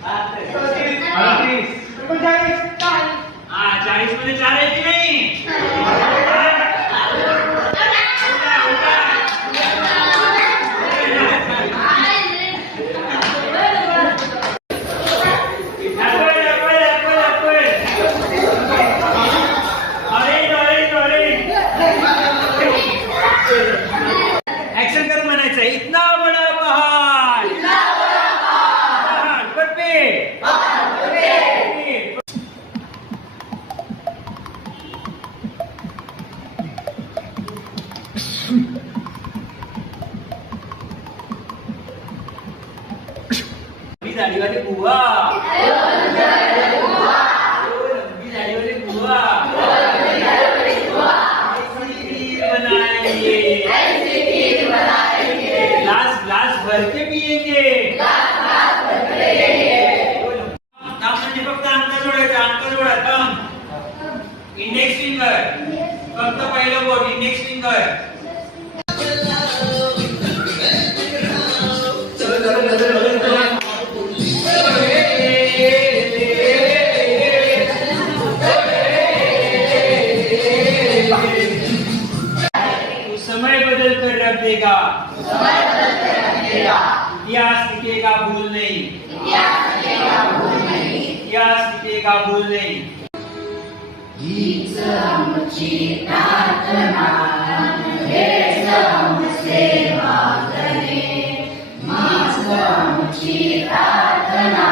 40 मध्ये 4 आहे की नाही? ऍक्शन कर म्हणायचं. इतना बडा पहाड, पहाड पर पेड़. लंबी दाढ़ी वाली बुआ, लंबी दाढ़ी वाली बुआ ग्लास ग्लास भर के पिएंगे. नाम म्हणजे फक्त अंतर जोडायचं. अंतर जोडा. थंब, इंडेक्स फिंगर, फक्त पहिलं बोट, इंडेक्स फिंगर. समय बदल कर रख देगा, इतिहास लिखेगा भूल नहीं, इतिहास लिखेगा भूल नहीं. हीच आमची प्रार्थना, हेच सेवा करे. हीच आमची प्रार्थना.